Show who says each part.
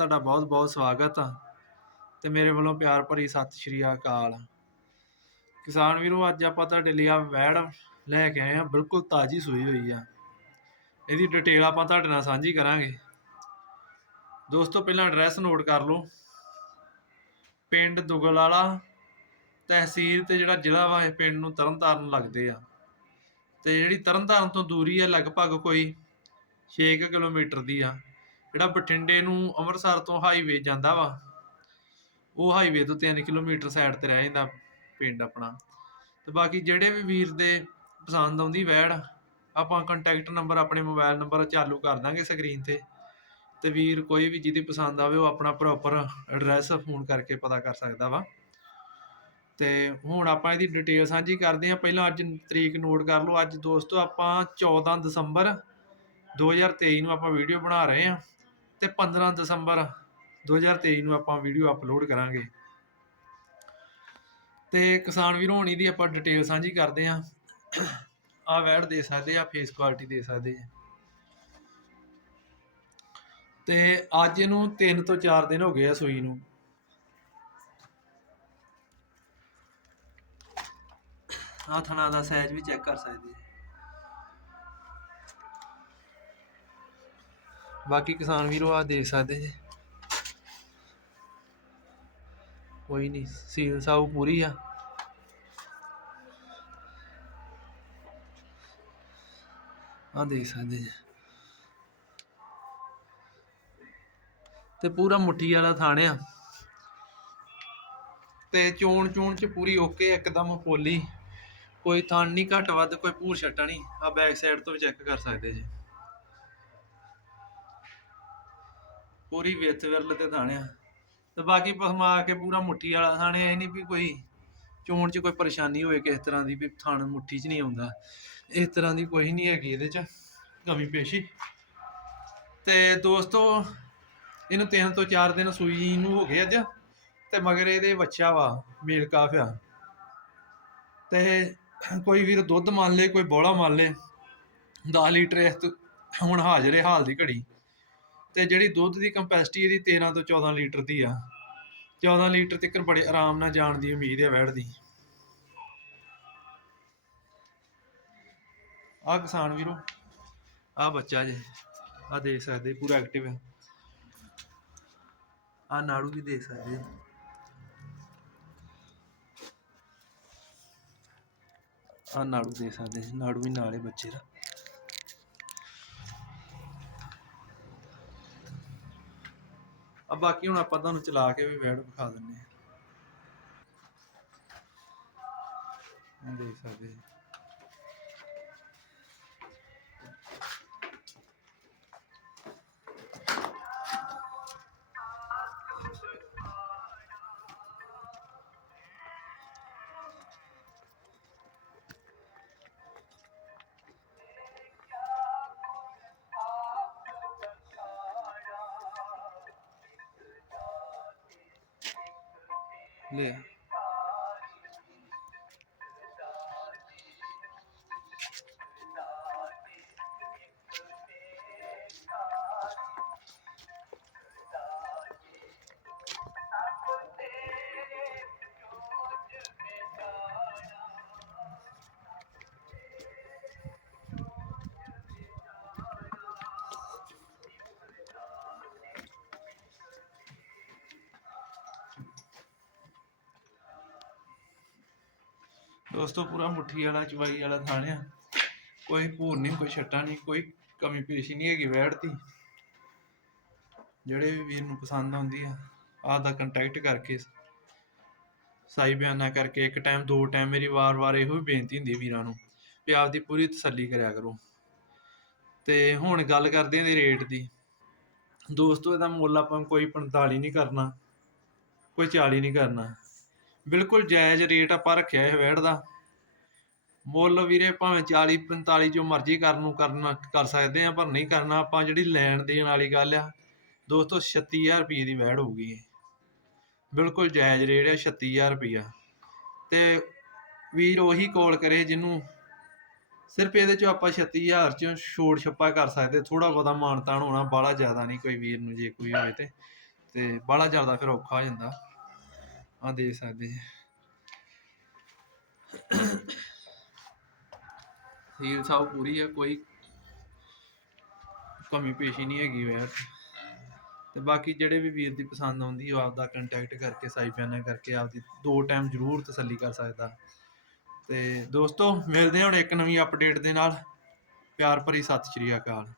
Speaker 1: ਤੁਹਾਡਾ ਬਹੁਤ-ਬਹੁਤ ਸਵਾਗਤ ਆ ਤੇ ਮੇਰੇ ਵੱਲੋਂ ਪਿਆਰ ਭਰੀ ਸਤਿ ਸ਼੍ਰੀ ਅਕਾਲ। ਕਿਸਾਨ ਵੀਰੋ, ਅੱਜ ਆਪਾਂ ਤੁਹਾਡੇ ਲਈ ਆ ਵੈੜ ਲੈ ਕੇ ਆਏ ਆ, ਬਿਲਕੁਲ ਤਾਜ਼ੀ ਸੂਈ ਹੋਈ ਆ। ਇਹਦੀ ਡਿਟੇਲ ਆਪਾਂ ਤੁਹਾਡੇ ਨਾਲ ਸਾਂਝੀ ਕਰਾਂਗੇ। ਦੋਸਤੋ, ਪਹਿਲਾਂ ਐਡਰੈਸ ਨੋਟ ਕਰ ਲਓ। ਪਿੰਡ ਦੁਗਲ ਵਾਲਾ ਤਹਿਸੀਲ ਤੇ ਜਿਹੜਾ ਜ਼ਿਲ੍ਹਾ ਵਾ, ਇਹ ਪਿੰਡ ਨੂੰ ਤਰਨਤਾਰਨ ਲੱਗਦੇ ਆ। ਤੇ ਜਿਹੜੀ ਤਰਨਤਾਰਨ ਤੋਂ ਦੂਰੀ ਆ, ਲਗਭਗ ਕੋਈ 6 ਕਿਲੋਮੀਟਰ ਦੀ ਆ। ਜਿਹੜਾ ਬਠਿੰਡੇ ਨੂੰ ਅੰਮ੍ਰਿਤਸਰ ਤੋਂ ਹਾਈਵੇ ਜਾਂਦਾ ਵਾ, ਉਹ ਹਾਈਵੇ ਤੋਂ 3 ਕਿਲੋਮੀਟਰ ਸਾਈਡ ਤੇ ਰਹਿ ਜਾਂਦਾ ਪਿੰਡ ਆਪਣਾ। ਤੇ ਬਾਕੀ ਜਿਹੜੇ ਵੀ ਵੀਰ ਦੇ ਪਸੰਦ ਆਉਂਦੀ ਵੈੜ, ਆਪਾਂ ਕੰਟੈਕਟ ਨੰਬਰ ਆਪਣੇ ਮੋਬਾਈਲ ਨੰਬਰ ਚਾਲੂ ਕਰ ਦਾਂਗੇ ਸਕਰੀਨ ਤੇ। ਤੇ ਵੀਰ ਕੋਈ ਵੀ ਜਿਹਦੀ ਪਸੰਦ ਆਵੇ, ਉਹ ਆਪਣਾ ਪ੍ਰੋਪਰ ਐਡਰੈਸ ਫੋਨ ਕਰਕੇ ਪਤਾ ਕਰ ਸਕਦਾ ਵਾ। ਤੇ ਹੁਣ ਆਪਾਂ ਇਹਦੀ ਡਿਟੇਲ ਸਾਂਝੀ ਕਰਦੇ ਹਾਂ। ਪਹਿਲਾਂ ਅੱਜ ਤਰੀਕ ਨੋਟ ਕਰ ਲਓ। ਅੱਜ ਦੋਸਤੋ ਆਪਾਂ 14 ਦਸੰਬਰ 2023 ਨੂੰ ਆਪਾਂ ਵੀਡੀਓ ਬਣਾ ਰਹੇ ਹਾਂ। ਤੇ 15 ਦਸੰਬਰ 2023 ਨੂੰ ਆਪਾਂ ਵੀਡੀਓ ਅਪਲੋਡ ਕਰਾਂਗੇ। ਤੇ ਕਿਸਾਨ ਵੀਰੋ, ਹੋਣੀ ਦੀ ਆਪਾਂ ਡਿਟੇਲ ਸਾਂਝੀ ਕਰਦੇ ਹਾਂ ਆ ਵੈੜ ਦੇ ਸਕਦੇ ਆ ਫੇਸ ਕੁਆਲਿਟੀ ਦੇ ਸਕਦੇ ਆ। ਤੇ ਅੱਜ ਇਹਨੂੰ 3 ਤੋਂ 4 ਦਿਨ ਹੋ ਗਏ ਆ ਸੂਈ ਨੂੰ। ਆ ਥਣਾ ਦਾ ਸਾਈਜ਼ ਵੀ ਚੈੱਕ ਕਰ ਸਕਦੇ ਆ। ਬਾਕੀ ਕਿਸਾਨ ਵੀਰੋ ਆ ਦੇਖ ਸਕਦੇ ਜੀ। ਕੋਈ ਨਹੀਂ ਸੀਲ ਸਾਊ ਪੂਰੀ ਆ। ਆ ਦੇਖ ਸਕਦੇ ਜੀ। ਤੇ ਪੂਰਾ ਮੁੱਠੀ ਵਾਲਾ ਥਾਣ ਤੇ ਚੋਣ ਚੋਣ ਚ ਪੂਰੀ ਓਕੇ, ਇੱਕਦਮ ਪੋਲੀ ਕੋਈ ਥਾਣ ਨਹੀਂ ਘੱਟ ਵੱਧ, ਕੋਈ ਭੂਰ ਛੱਟਾ ਨਹੀਂ ਆ ਬੈਕ ਸਾਈਡ ਤੋਂ ਵੀ ਚੈੱਕ ਕਰ ਸਕਦੇ ਜੀ। ਪੂਰੀ ਵਿੱਥ ਵਿਰਲ ਤੇ ਥਾਣਿਆ ਤੇ ਬਾਕੀ ਪਸਮਾ ਕੇ ਪੂਰਾ ਮੁੱਠੀ ਵਾਲਾ ਥਾਣੇ ਇਹ ਨਹੀਂ ਵੀ ਕੋਈ ਚੋਣ 'ਚ ਕੋਈ ਪਰੇਸ਼ਾਨੀ ਹੋਵੇ ਕਿਸ ਤਰ੍ਹਾਂ ਦੀ ਵੀ ਥਣ ਮੁੱਠੀ 'ਚ ਨਹੀਂ ਆਉਂਦਾ। ਇਸ ਤਰ੍ਹਾਂ ਦੀ ਕੋਈ ਨਹੀਂ ਹੈਗੀ ਇਹਦੇ 'ਚ, ਕਮੀ ਪੇਸ਼ੀ। ਤੇ ਦੋਸਤੋ, ਇਹਨੂੰ ਤਿੰਨ ਤੋਂ ਚਾਰ ਦਿਨ ਸੂਈ ਨੂੰ ਹੋ ਗਏ ਅੱਜ, ਤੇ ਮਗਰ ਇਹਦੇ ਬੱਚਾ ਵਾ, ਮੇਲ ਕਾਫ ਤੇ ਕੋਈ ਵੀਰ ਦੁੱਧ ਮੰਨ ਲੇ, ਕੋਈ ਬੋਲਾ ਮੰਨ ਲੇ 10 ਲੀਟਰ ਇਸ ਤੋਂ, ਹੁਣ ਹਾਜ਼ਰ ਹੈ ਹਾਲ ਦੀ ਘੜੀ। ਤੇ ਜਿਹੜੀ ਦੁੱਧ ਦੀ ਕੰਪੈਸਿਟੀ ਇਹਦੀ 13 ਤੋਂ 14 ਲੀਟਰ ਦੀ ਆ। 14 ਲੀਟਰ ਤੱਕ ਬੜੇ ਆਰਾਮ ਨਾਲ ਜਾਣ ਦੀ ਉਮੀਦ ਹੈ ਵੈੜ ਦੀ। ਆ ਕਿਸਾਨ ਵੀਰੋ ਆ ਬੱਚਾ ਜੇ ਆ ਦੇਖ ਸਕਦੇ, ਪੂਰਾ ਐਕਟਿਵ ਹੈ ਆ ਨਾੜੂ ਵੀ ਦੇਖ ਸਕਦੇ ਜੀ। ਆ ਨਾੜੂ ਦੇਖ ਸਕਦੇ ਨਾੜੂ ਵੀ ਨਾਲੇ ਬੱਚੇ ਦਾ। ਆ ਬਾਕੀ ਹੁਣ ਆਪਾਂ ਤੁਹਾਨੂੰ ਚਲਾ ਕੇ ਵੀ ਬੈਡ ਵਿਖਾ ਦਿੰਨੇ ਆ ਦੇਖ ਸਕਦੇ ਜੀ। ਲੈ ਆ। ਦੋਸਤੋ ਪੂਰਾ ਮੁੱਠੀ ਵਾਲਾ, ਚਵਾਈ ਵਾਲਾ ਥਾਣਿਆ ਕੋਈ ਭੂਰ ਨਹੀਂ ਕੋਈ ਛੱਟਾ ਨਹੀਂ ਕੋਈ ਕਮੀ ਪੇਸ਼ੀ ਨਹੀਂ ਹੈਗੀ ਵੈੜ ਦੀ ਜਿਹੜੇ ਵੀ ਵੀਰ ਨੂੰ ਪਸੰਦ ਆਉਂਦੀ ਆ, ਆਪ ਦਾ ਕੰਟੈਕਟ ਕਰਕੇ ਸਾਈ ਬਿਆਨਾ ਕਰਕੇ ਇੱਕ ਟਾਈਮ ਦੋ ਟਾਈਮ ਮੇਰੀ ਵਾਰ-ਵਾਰ ਇਹੋ ਹੀ ਬੇਨਤੀ ਹੁੰਦੀ ਵੀਰਾਂ ਨੂੰ ਵੀ ਆਪਦੀ ਪੂਰੀ ਤਸੱਲੀ ਕਰਿਆ ਕਰੋ। ਤੇ ਹੁਣ ਗੱਲ ਕਰਦੇ ਹਾਂ ਦੇ ਰੇਟ ਦੀ। ਦੋਸਤੋ, ਇਹਦਾ ਮੁੱਲ ਆਪਾਂ ਕੋਈ 45 ਨਹੀਂ ਕਰਨਾ, ਕੋਈ 40 ਨਹੀਂ ਕਰਨਾ। ਬਿਲਕੁਲ ਜਾਇਜ਼ ਰੇਟ ਆਪਾਂ ਰੱਖਿਆ ਹੈ ਵੈੜ ਦਾ। ਮੁੱਲ ਵੀਰੇ ਭਾਵੇਂ 40 45 ਜੋ ਮਰਜ਼ੀ ਕਰਨ ਨੂੰ ਕਰਨਾ, ਕਰ ਸਕਦੇ ਆ ਪਰ ਨਹੀਂ ਕਰਨਾ ਆਪਾਂ, ਜਿਹੜੀ ਲੈਣ ਦੇਣ ਵਾਲੀ ਗੱਲ ਆ, ਦੋਸਤੋ 36000 ਰੁਪਏ ਦੀ ਵੈੜ ਹੋਊਗੀ ਬਿਲਕੁਲ ਜਾਇਜ਼ ਰੇਟ ਹੈ 36000 ਰੁਪਇਆ ਤੇ ਵੀਰ ਉਹੀ ਕਾਲ ਕਰੇ ਜਿਹਨੂੰ ਸਿਰਫ ਇਹਦੇ ਚੋਂ ਆਪਾਂ 36000 ਚੋਂ ਛੋੜ ਛੱਪਾ ਕਰ ਸਕਦੇ ਥੋੜਾ ਬਹੁਤਾ ਮਾਨਤਾਨ ਹੋਣਾ, ਬਾਹਲਾ ਜ਼ਿਆਦਾ ਨਹੀਂ ਕੋਈ ਵੀਰ ਨੂੰ ਜੇ ਕੋਈ ਹੋਵੇ ਤੇ। ਤੇ ਬੜਾ ਜ਼ਿਆਦਾ ਫਿਰ ਔਖਾ ਹੋ ਜਾਂਦਾ। ਆ ਦੇ ਸਕਦੇ ਜੀ। ਸੀਲ ਸਾਹ ਪੂਰੀ ਹੈ ਕੋਈ ਕਮੀ ਪੇਸ਼ੀ ਨਹੀਂ ਹੈਗੀ ਵੈਰ ਤੇ ਬਾਕੀ ਜਿਹੜੇ ਵੀ ਵੀਰ ਦੀ ਪਸੰਦ ਆਉਂਦੀ, ਉਹ ਆਪਦਾ ਕੰਟੈਕਟ ਕਰਕੇ ਸਾਈ ਕਰਕੇ ਆਪਦੀ ਦੋ ਟਾਈਮ ਜ਼ਰੂਰ ਤਸੱਲੀ ਕਰ ਸਕਦਾ। ਤੇ ਦੋਸਤੋ, ਮਿਲਦੇ ਹਾਂ ਹੁਣ ਇੱਕ ਨਵੀਂ ਅਪਡੇਟ ਦੇ ਨਾਲ। ਪਿਆਰ ਭਰੀ ਸਤਿ ਸ਼੍ਰੀ ਅਕਾਲ।